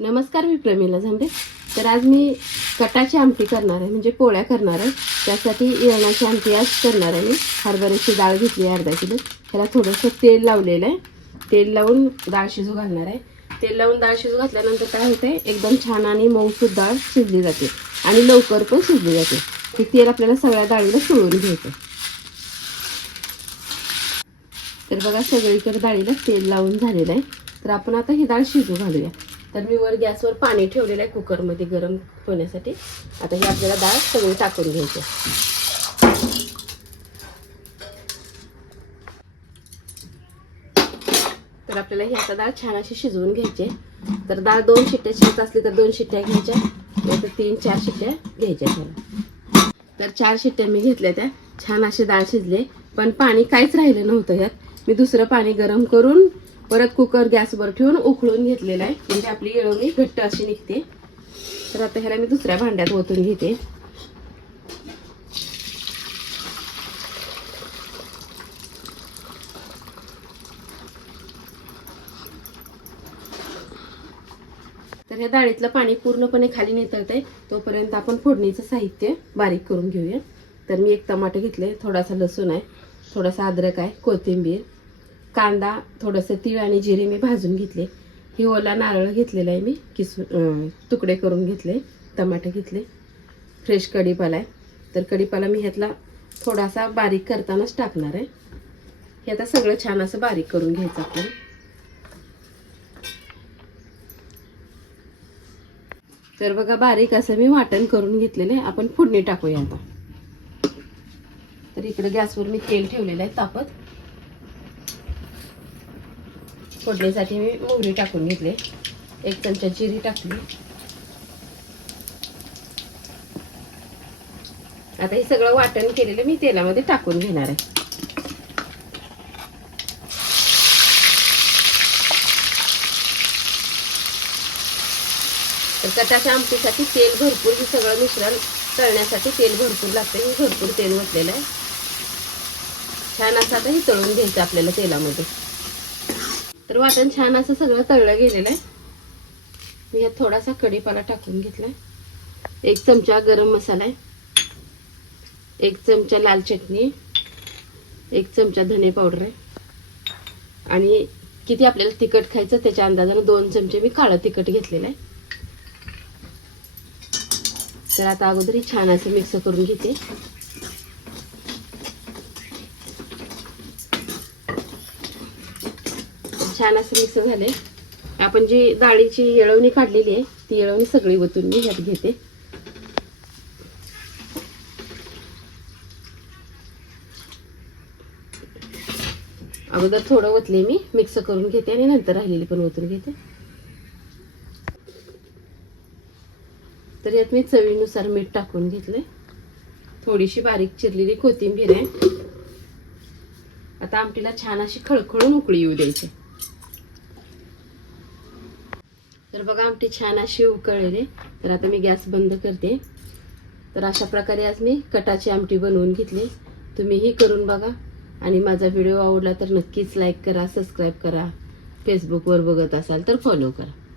नमस्कार मी प्रमिला झांबे तर आज मी कटाची आमटी करणार आहे म्हणजे पोळ्या करणार आहे. त्यासाठी इरणाची आमटी आज करणार आहे मी. हरभऱ्याची डाळ घेतली आहे अर्धा किलो. त्याला थोडंसं तेल लावलेलं आहे. तेल लावून डाळ शिजू घालणार आहे. तेल लावून डाळ शिजू घातल्यानंतर काय होते एकदम छान आणि मऊसूद डाळ शिजली जाते. आणि लवकर पण शिजली जाते. ते तेल आपल्याला सगळ्या डाळीला सोडून घ्यायचं तर बघा सगळीकडे डाळीला तेल लावून झालेलं आहे. तर आपण आता ही डाळ शिजू घालूया. तर मी वर गॅसवर पाणी ठेवलेलं आहे कुकरमध्ये गरम होण्यासाठी. आता ही आपल्याला डाळ सगळी टाकून घ्यायची तर आपल्याला ही आता डाळ छान अशी शिजवून घ्यायची तर डाळ दोन शिट्ट्या शिजत असली तर दोन शिट्ट्या घ्यायच्या. नाही तर तीन चार शिट्ट्या घ्यायच्या त्याला तर चार शिट्ट्या मी घेतल्या त्या. छान अशी डाळ शिजले पण पाणी काहीच राहिलं नव्हतं यात. मी दुसरं पाणी गरम करून परत कुकर गॅसवर ठेवून उकळून घेतलेला आहे. म्हणजे आपली येळवणी घट्ट अशी निघते. तर आता ह्याला मी दुसऱ्या भांड्यात ओतून घेते. तर ह्या डाळीतलं पाणी पूर्णपणे खाली नितळतंय. तोपर्यंत आपण फोडणीचं साहित्य बारीक करून घेऊया. तर मी एक टमाटो घेतले. थोडासा लसूण आहे. थोडासा अद्रक आहे. कोथिंबीर. कांदा थोडंसं तीळ आणि जिरे मी भाजून घेतले. ही ओला नारळ घेतलेला आहे मी किसून तुकडे करून घेतले टमाटे घेतले फ्रेश कढीपाला आहे. तर कढीपाला मी ह्यातला थोडासा बारीक करतानाच टाकणार आहे. हे आता सगळं छान असं बारीक करून घ्यायचं आपण. तर बघा बारीक असं मी वाटण करून घेतलेलं आहे. आपण फोडणी टाकूया आता. तर इकडे गॅसवर मी तेल ठेवलेलं आहे तापत. फोडणीसाठी मी मोहरी टाकून घेतले. एक चमचा जिरी टाकली. आता हे सगळं वाटण केलेलं मी तेलामध्ये टाकून घेणार आहे. तर कटाच्या आमटीसाठी तेल भरपूर हे सगळं मिश्रण तळण्यासाठी तेल भरपूर लागतं हे भरपूर तेल ओतलेलं आहे. छान असं आता हे तळून घ्यायचं आपल्याला तेलामध्ये. तर वाटण छान असं सगळं तळलं गेलेलं आहे. मी ह्यात थोडासा कढीपाला टाकून घेतलाय. एक चमचा गरम मसाला आहे. एक चमचा लाल चटणी एक चमचा धने पावडर आहे. आणि किती आपल्याला तिखट खायचं त्याच्या अंदाजानं दोन चमचे मी काळं तिखट घेतलेलं आहे. तर आता अगोदर छान असं मिक्स करून घेते. छान असं मिक्स झाले आपण जी डाळीची येळवणी काढलेली आहे ती येळवणी सगळी ओतून मी ह्यात घेते. अगोदर थोडं ओतले मी मिक्स करून घेते आणि नंतर राहिलेली पण ओतून घेते. तर यात मी चवीनुसार मीठ टाकून घेतले थोडीशी बारीक चिरलेली कोथिंबीर आहे. आता आमटीला छान अशी खळखळून उकळी येऊ द्यायची. तर बघा आमटी छान अशी उकळलेली तर आता मी गॅस बंद करते. तर अशा प्रकारे आज मी कटाची आमटी बनवून घेतली. तुम्हीही करून बघा. आणि माझा व्हिडिओ आवडला तर नक्कीच लाईक करा सबस्क्राईब करा. फेसबुकवर बघत असाल तर फॉलो करा.